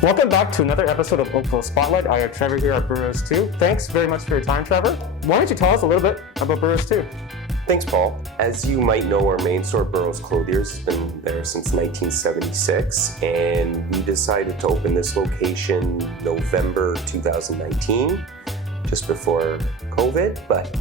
Welcome back to another episode of Oakville Spotlight. I am Trevor here at Burrows Too. Thanks very much for your time, Trevor. Why don't you tell us a little bit about Burrows Too? Thanks, Paul. As you might know, our main store, Burrows Clothiers, has been there since 1976, and we decided to open this location November 2019, just before COVID. But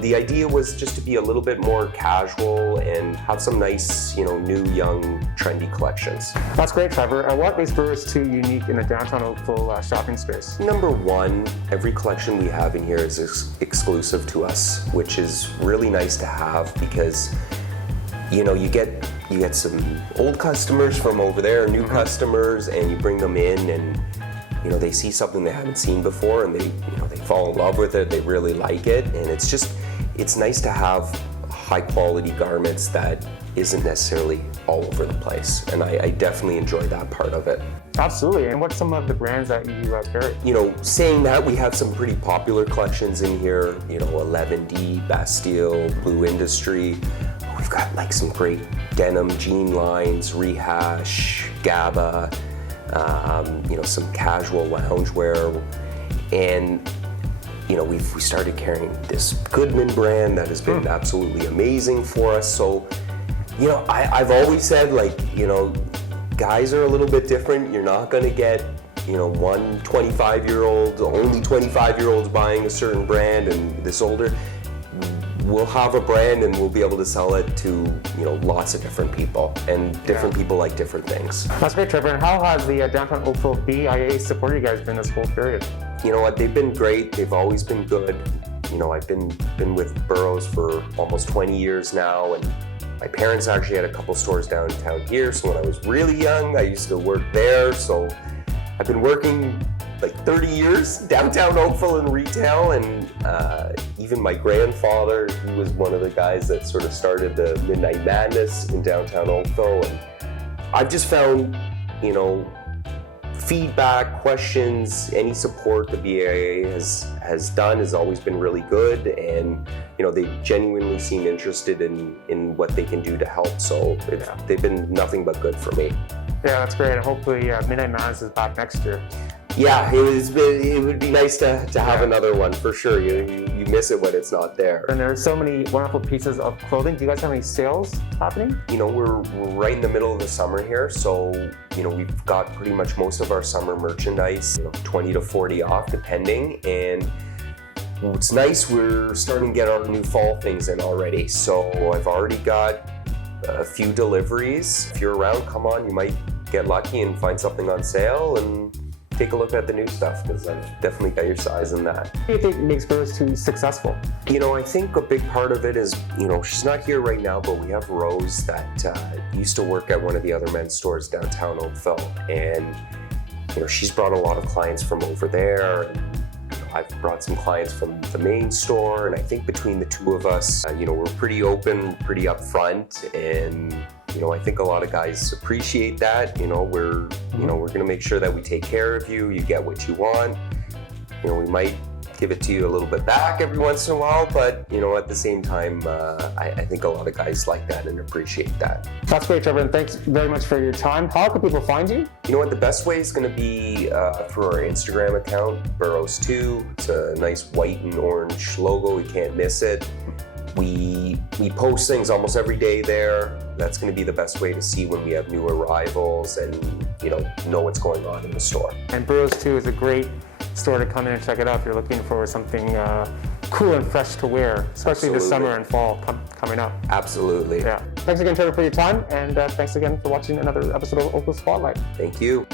the idea was just to be a little bit more casual and have some nice, new, young, trendy collections. That's great, Trevor. What makes Burrows Too unique in the Downtown Oakville shopping space? Number one, every collection we have in here is exclusive to us, which is really nice to have because, you get some old customers from over there, new customers, and you bring them in and they see something they haven't seen before and they fall in love with it, they really like it, and it's nice to have high quality garments that isn't necessarily all over the place, and I definitely enjoy that part of it. Absolutely. And what's some of the brands that you carry? Saying that, we have some pretty popular collections in here, 11D, Bastille, Blue Industry. We've got some great denim jean lines, Rehash, Gaba, some casual loungewear, and we started carrying this Goodman brand that has been absolutely amazing for us. So I've always said, guys are a little bit different. You're not going to get one 25-year-old, only 25-year-olds buying a certain brand, and this older. We'll have a brand and we'll be able to sell it to lots of different people, and different people like different things. That's great, Trevor. And how has the Downtown Oakville BIA supported you guys during this whole period? You know what? They've been great. They've always been good. I've been with Burrows for almost 20 years now, and my parents actually had a couple stores downtown here. So when I was really young, I used to work there. So I've been working 30 years downtown Oakville in retail, and even my grandfather, he was one of the guys that sort of started the Midnight Madness in downtown Oakville. And I've just found, feedback, questions, any support the BIA has done has always been really good, and they genuinely seem interested in what they can do to help. So they've been nothing but good for me. Yeah, that's great. And hopefully Midnight Madness is back next year. Yeah, it would be nice to have another one for sure. You miss it when it's not there. And there are so many wonderful pieces of clothing. Do you guys have any sales happening? We're right in the middle of the summer here, so we've got pretty much most of our summer merchandise, 20 to 40 off depending. And what's nice, we're starting to get our new fall things in already. So I've already got a few deliveries. If you're around, come on, you might get lucky and find something on sale and take a look at the new stuff, because I've definitely got your size in that. What do you think makes Burrows Too successful? I think a big part of it is, she's not here right now, but we have Rose that used to work at one of the other men's stores downtown Oakville, and she's brought a lot of clients from over there. And, I've brought some clients from the main store, and I think between the two of us, we're pretty open, pretty upfront, and I think a lot of guys appreciate that. We're going to make sure that we take care of you. You get what you want. We might give it to you a little bit back every once in a while, but at the same time, I think a lot of guys like that and appreciate that. That's great, Trevor, and thanks very much for your time. How can people find you? The best way is going to be through our Instagram account, Burrows Too. It's a nice white and orange logo. You can't miss it. We post things almost every day there. That's going to be the best way to see when we have new arrivals and know what's going on in the store. And Burrows Too is a great store to come in and check it out if you're looking for something cool and fresh to wear, especially this summer and fall coming up. Absolutely. Yeah. Thanks again, Trevor, for your time, and thanks again for watching another episode of Oakville Spotlight. Thank you.